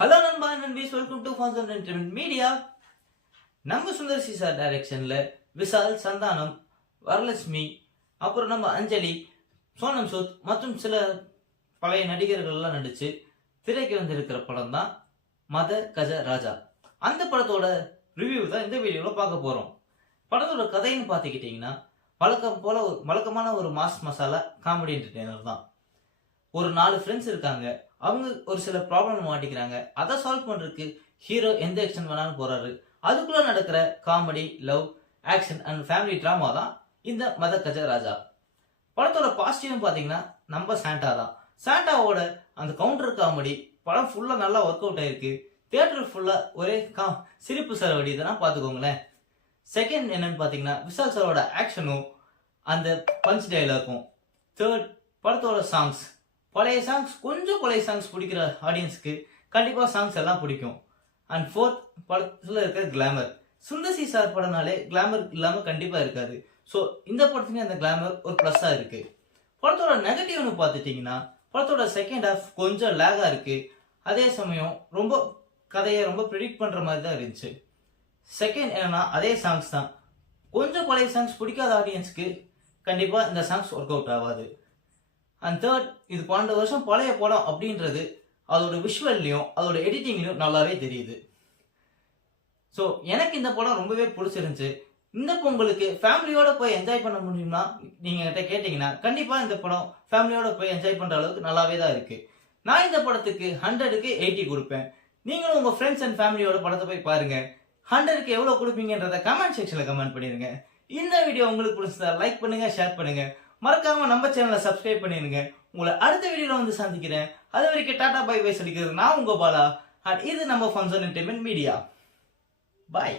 Hello நண்பா நண்பீஸ், welcome to fans entertainment media. நம்ம சுந்தர் சி சார் டைரக்ஷன்ல விசால், சந்தானம், வரலட்சுமி, அப்புறம் நம்ம அஞ்சலி, சோனம் சூத் மற்றும் சில பழைய நடிகர்கள்லாம் நடிச்சு திரைக்கு வந்திருக்கிற படம் தான் மத கஜ ராஜா. அந்த படத்தோட ரிவ்யூ தான் இந்த வீடியோவில் பார்க்க போறோம். படத்தோட கதைன்னு பார்த்துக்கிட்டிங்கன்னா வழக்கமான ஒரு மாஸ் மசாலா காமெடி என்டர்டெய்னர் தான். ஒரு 4 ஃப்ரெண்ட்ஸ் இருக்காங்க. அவங்க ஒரு சில ப்ராப்ளம் மாட்டிக்கிறாங்க. அதை சால்வ் பண்றதுக்கு ஹீரோ எந்த ஆக்ஷன் வேணாலும் போறாரு. அதுக்குள்ள நடக்கிற comedy, love, action and family drama தான் இந்த மத கஜ ராஜா. படத்தோட பாசிட்டிவ் பாத்தீங்கன்னா நம்ம சாண்டா தான். சாண்டாவோட அந்த கவுண்டர் காமெடி படம் ஃபுல்லா நல்லா ஒர்க் அவுட் ஆயிருக்கு. தியேட்டர் ஃபுல்லா ஒரே சிரிப்பு சரவடி இதெல்லாம் பாத்துக்கோங்களேன். செகண்ட் என்னன்னு பாத்தீங்கன்னா விஷால் சாரோட ஆக்ஷனும் அந்த பஞ்ச் டைலாக்கும். தேர்ட், படத்தோட சாங்ஸ். கொஞ்சம் பழைய சாங்ஸ் பிடிக்கிற ஆடியன்ஸ்க்கு கண்டிப்பா சாங்ஸ் எல்லாம் பிடிக்கும். அண்ட் ஃபோர்த், படத்துல இருக்கிற கிளாமர். சுந்தர் சி சார் படம்னாலே கிளாமர் இல்லாம கண்டிப்பா இருக்காது. ஸோ இந்த படத்துலயும் அந்த கிளாமர் ஒரு பிளஸ்ஸா இருக்கு. படத்தோட நெகட்டிவ்னு பார்த்துட்டீங்கன்னா படத்தோட செகண்ட் ஹாஃப் கொஞ்சம் லேகா இருக்கு. அதே சமயம் கதையை ரொம்ப ப்ரிடிக்ட் பண்ற மாதிரி தான் இருந்துச்சு. செகண்ட் என்னன்னா அதே சாங்ஸ் தான். கொஞ்சம் பழைய சாங்ஸ் பிடிக்காத ஆடியன்ஸ்க்கு கண்டிப்பா இந்த சாங்ஸ் ஒர்க் அவுட் ஆகாது. அண்ட் தேர்ட், இது 12 வருஷம் பழைய படம் அப்படின்றது அதோட விஷுவல்லையும் அதோட எடிட்டிங்லையும் நல்லாவே தெரியுது. ஸோ எனக்கு இந்த படம் ரொம்பவே பிடிச்சிருந்துச்சு. இந்த பொங்கலுக்கு ஃபேமிலியோட போய் என்ஜாய் பண்ண முடியும்னா நீங்க என்கிட்ட கேட்டீங்கன்னா கண்டிப்பா இந்த படம் ஃபேமிலியோட போய் என்ஜாய் பண்ற அளவுக்கு நல்லாவே தான் இருக்கு. நான் இந்த படத்துக்கு 100க்கு 80 கொடுப்பேன். நீங்களும் உங்க ஃப்ரெண்ட்ஸ் அண்ட் ஃபேமிலியோட படத்தை போய் பாருங்க. 100க்கு எவ்வளவு கொடுப்பீங்கன்றத கமெண்ட் செக்ஷன்ல கமெண்ட் பண்ணிருங்க. இந்த வீடியோ உங்களுக்கு பிடிச்சதா லைக் பண்ணுங்க, ஷேர் பண்ணுங்க. மறக்காம நம்ம சேனலை சப்ஸ்கிரைப் பண்ணிருங்க. உங்களை அடுத்த வீடியோல வந்து சந்திக்கிறேன். அது வரைக்கும் டாடா பை பை சொல்லிக்கிறது நான் உங்க பாலா. இது நம்ம ஃபான்ஸ் என்டர்டைன்மெண்ட் மீடியா. பாய்.